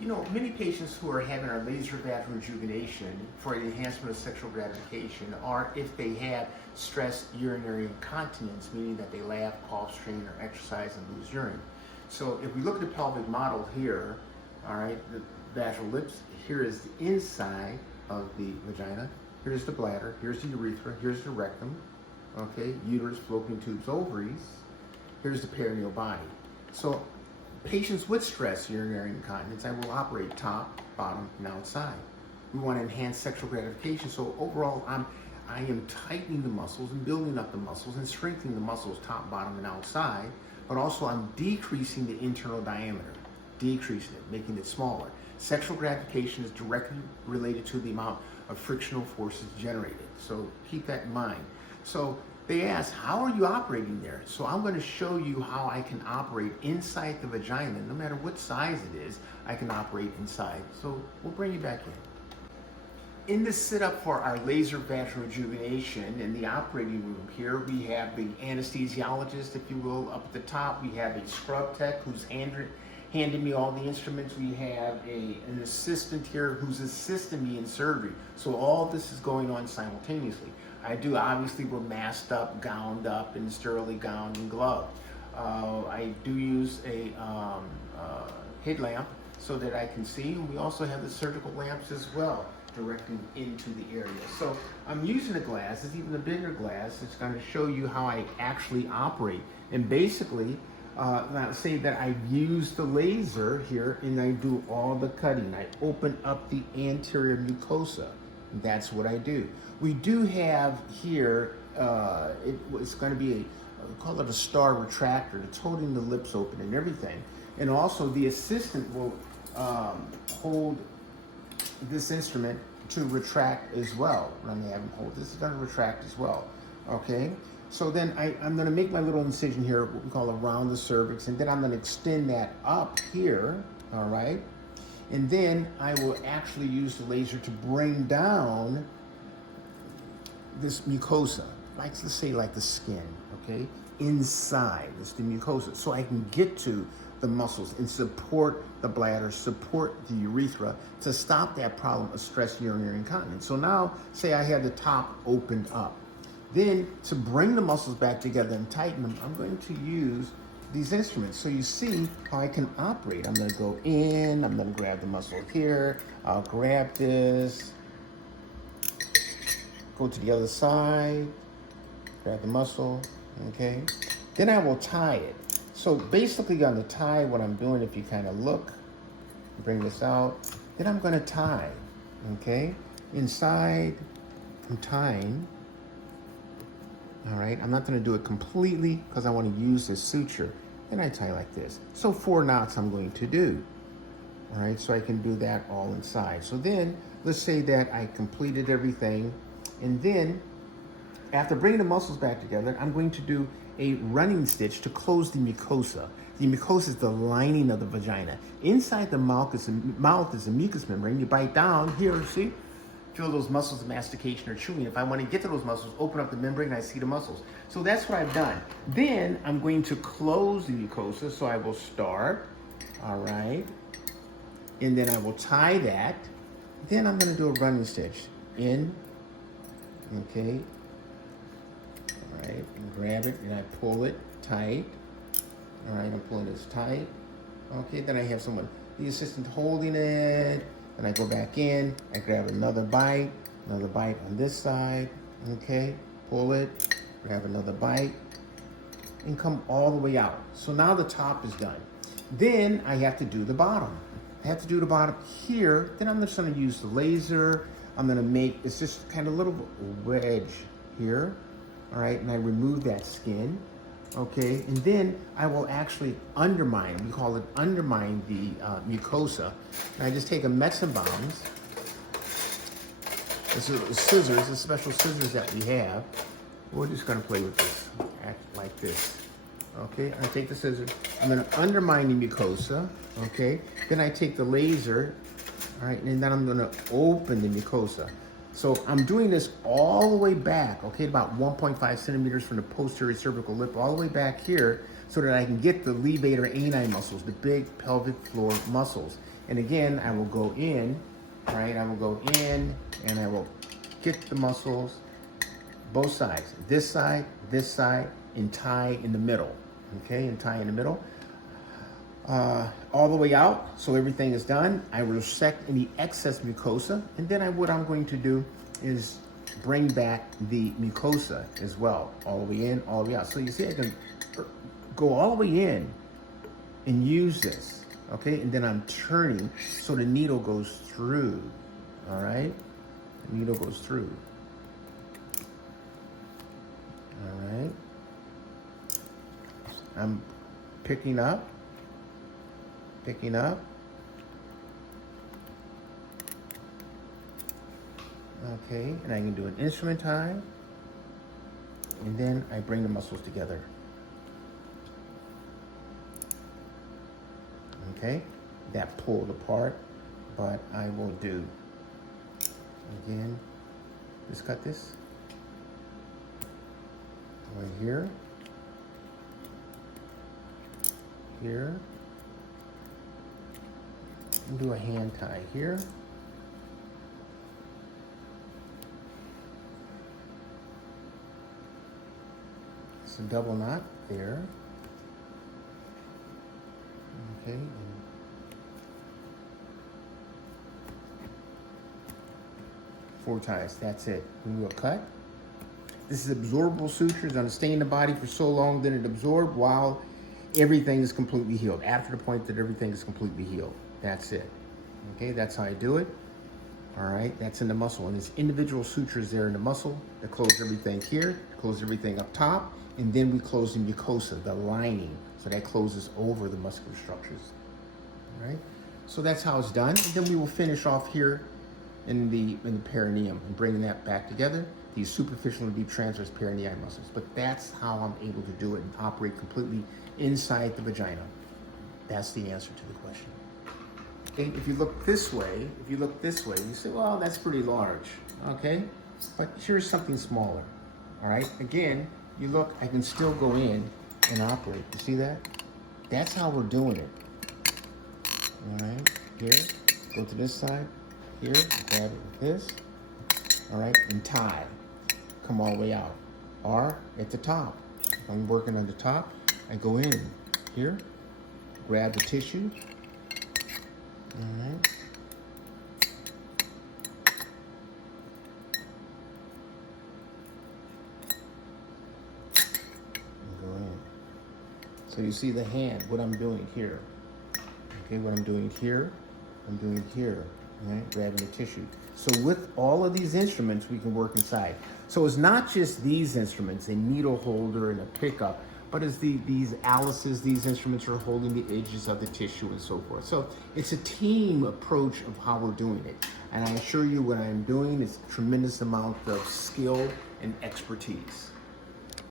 You know, many patients who are having our laser vaginal rejuvenation for the enhancement of sexual gratification are if they have stress urinary incontinence, meaning that they laugh, cough, strain, or exercise and lose urine. So if we look at the pelvic model here, all right, the vaginal lips, here is the inside of the vagina, here's the bladder, here's the urethra, here's the rectum, okay, uterus, fallopian tubes, ovaries, here's the perineal body. So patients with stress urinary incontinence, I will operate top, bottom, and outside. We want to enhance sexual gratification, so overall I am tightening the muscles and building up the muscles and strengthening the muscles top, bottom, and outside, but also I'm decreasing the internal diameter, decreasing it, making it smaller. Sexual gratification is directly related to the amount of frictional forces generated, so keep that in mind. So they ask, how are you operating there? So I'm going to show you how I can operate inside the vagina. No matter what size it is, I can operate inside. So we'll bring you back in. In the sit-up for our laser vaginal rejuvenation in the operating room here, we have the anesthesiologist, if you will, up at the top. We have a scrub tech who's handing me all the instruments. We have an assistant here who's assisting me in surgery. So all this is going on simultaneously. Obviously we're masked up, gowned up, and sterilely gowned and gloved. I do use a headlamp so that I can see. And we also have the surgical lamps as well, directing into the area. So I'm using a glass, it's even a bigger glass. It's going to show you how I actually operate. And basically, now say that I've used the laser here and I do all the cutting. I open up the anterior mucosa. That's what I do. We do have here, it's going to be we call it a star retractor. It's holding the lips open and everything. And also the assistant will hold this instrument to retract as well. When I have him hold, this is going to retract as well. Okay. So then I'm going to make my little incision here, what we call around the cervix, and then I'm going to extend that up here. All right. And then I will actually use the laser to bring down this mucosa, let's say like the skin, okay? Inside, it's the mucosa, so I can get to the muscles and support the bladder, support the urethra to stop that problem of stress urinary incontinence. So now, say I have the top opened up. Then to bring the muscles back together and tighten them, I'm going to use these instruments. So you see how I can operate. I'm gonna go in, I'm gonna grab the muscle here, I'll grab this, go to the other side, grab the muscle, okay? Then I will tie it. So basically on the tie, what I'm doing, if you kind of look, bring this out, then I'm gonna tie, okay? Inside, I'm tying. All right, I'm not gonna do it completely because I wanna use this suture. And I tie like this. So 4 knots I'm going to do. All right, so I can do that all inside. So then, let's say that I completed everything. And then, after bringing the muscles back together, I'm going to do a running stitch to close the mucosa. The mucosa is the lining of the vagina. Inside the mouth is a mucous membrane. You bite down here, see? Feel those muscles of mastication or chewing. If I want to get to those muscles, open up the membrane, I see the muscles. So that's what I've done. Then I'm going to close the mucosa, so I will start, all right, and then I will tie that. Then I'm going to do a running stitch. In, okay, all right, and grab it, and I pull it tight. All right, I'm pulling this tight. Okay, then I have the assistant holding it. And I go back in, I grab another bite on this side, okay, pull it, grab another bite, and come all the way out. So now the top is done. Then I have to do the bottom. I have to do the bottom here, then I'm just gonna use the laser. I'm gonna make, it's just kind of a little wedge here, all right, and I remove that skin. Okay, and then I will actually undermine, we call it undermine the mucosa. And I just take a Metzen bounds. This is scissors, the special scissors that we have. We're just gonna play with this, act like this. Okay, I take the scissors, I'm gonna undermine the mucosa, okay? Then I take the laser, all right, and then I'm gonna open the mucosa. So I'm doing this all the way back, okay, about 1.5 centimeters from the posterior cervical lip, all the way back here. so that I can get the levator ani muscles, the big pelvic floor muscles. And again, I will go in, right? I will go in and I will get the muscles, both sides, this side, and tie in the middle, okay? And tie in the middle. All the way out, so everything is done. I will resect any excess mucosa, and then what I'm going to do is bring back the mucosa as well, all the way in, all the way out. So you see, I can go all the way in and use this, okay? And then I'm turning so the needle goes through, all right? The needle goes through, all right? I'm picking up, okay, and I can do an instrument tie, and then I bring the muscles together, okay? That pulled apart, but I will do, again, just cut this, right here, and do a hand tie here. It's a double knot there. Okay. And 4 ties, that's it. We will cut. This is absorbable suture. It's going to stay in the body for so long that it absorbs while everything is completely healed. After the point that everything is completely healed. That's it. Okay, that's how I do it. All right, that's in the muscle. And there's individual sutures there in the muscle that close everything here, close everything up top, and then we close the mucosa, the lining, so that closes over the muscular structures. All right, so that's how it's done. And then we will finish off here in the perineum and bringing that back together, these superficial and deep transverse perineal muscles. But that's how I'm able to do it and operate completely inside the vagina. That's the answer to the question. Okay, if you look this way, you say, well, that's pretty large, okay? But here's something smaller, all right? Again, you look, I can still go in and operate. You see that? That's how we're doing it. All right, here, go to this side, here, grab it with this, all right, and tie. Come all the way out. Or at the top. If I'm working on the top, I go in here, grab the tissue, all right. And go in. So you see the hand, what I'm doing here. Okay, what I'm doing here, right? Grabbing the tissue. So with all of these instruments, we can work inside. So it's not just these instruments, a needle holder and a pickup, but it's these Alice's, these instruments are holding the edges of the tissue and so forth. So it's a team approach of how we're doing it. And I assure you what I'm doing is a tremendous amount of skill and expertise.